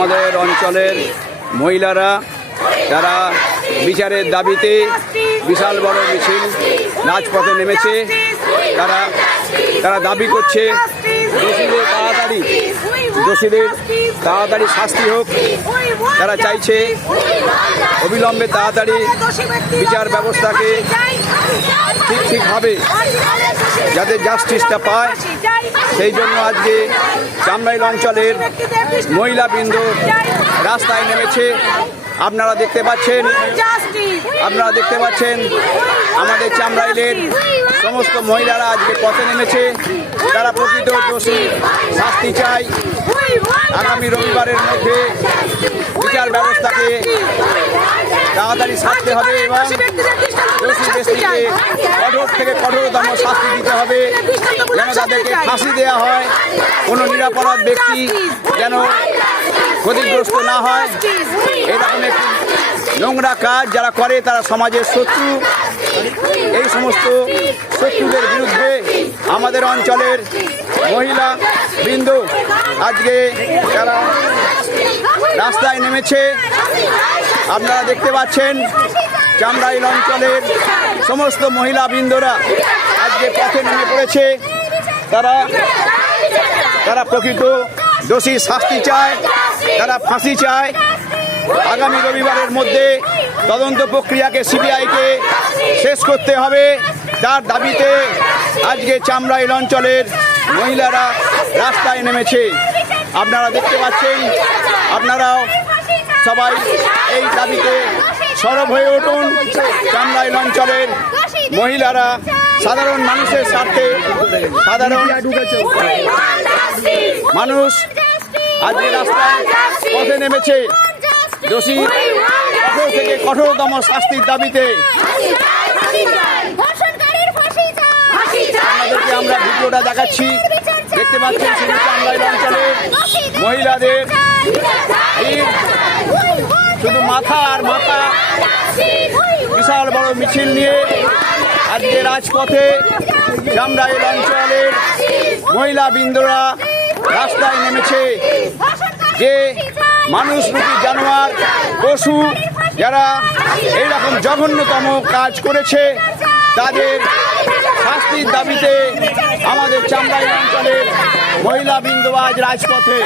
আমাদের অঞ্চলের মহিলারা তারা বিচারের দাবিতে বিশাল বড় মিছিল রাজপথে নেমেছে। তারা দাবি করছে দোষীদের তাড়াতাড়ি শাস্তি হোক। তারা চাইছে অবিলম্বে তাড়াতাড়ি বিচার ব্যবস্থাকে ঠিকভাবে যাতে জাস্টিসটা পায়, সেই জন্য আজকে চামড়াইল অঞ্চলের মহিলাবৃন্দ রাস্তায় নেমেছে। আপনারা দেখতে পাচ্ছেন আমাদের চামড়াইলের সমস্ত মহিলারা আজকে পথে নেমেছে। তারা প্রকৃত দোষী শাস্তি চায়। আগামী রবিবারের মধ্যে বিচার ব্যবস্থাকে তাড়াতাড়ি সারতে হবে এবং দোষী ব্যক্তিকে কঠোর থেকে কঠোরতম শাস্তি দিতে হবে, যেন তাদেরকে ফাঁসি দেওয়া হয়। কোনো নিরাপরাধ ব্যক্তি যেন ক্ষতিগ্রস্ত না হয়। এরকম একটি নোংরা কাজ যারা করে তারা সমাজের শত্রু। এই সমস্ত শত্রুদের বিরুদ্ধে আমাদের অঞ্চলের মহিলা বৃন্দ আজকে যারা রাস্তায় নেমেছে। আপনারা দেখতে পাচ্ছেন চামড়াইল অঞ্চলের সমস্ত মহিলা বৃন্দরা আজকে পথে নেমে পড়েছে। তারা প্রকৃত দোষী শাস্তি চায়, তারা ফাঁসি চায়। আগামী রবিবারের মধ্যে তদন্ত প্রক্রিয়াকে সিবিআইকে শেষ করতে হবে, তার দাবিতে আজকে চামড়াইল অঞ্চলের মহিলারা রাস্তায় নেমেছে। আপনারা দেখতে পাচ্ছেন, আপনারাও সবাই এই দাবিতে সরব হয়ে উঠুন। চামড়াইল অঞ্চলের মহিলারা সাধারণ মানুষের স্বার্থে, সাধারণ মানুষ আজকে রাস্তায় পথে নেমেছে দোষী কঠোর থেকে কঠোরতম শাস্তির দাবিতে। আপনাদেরকে আমরা ভিডিওটা দেখাচ্ছি, দেখতে পাচ্ছেন চামড়াইল অঞ্চলের মহিলাদের শুধু মাথা আর মাথা বিশাল বড় মিছিল নিয়ে আজকে রাজপথে চামড়াইল অঞ্চলের মহিলা বৃন্দরা রাস্তায় নেমেছে। যে মানুষরূপী জানোয়ার, পশু যারা এইরকম জঘন্যতম কাজ করেছে তাদের শাস্তির দাবিতে আমাদের চামড়াইল অঞ্চলের মহিলা বৃন্দ আজ রাজপথে।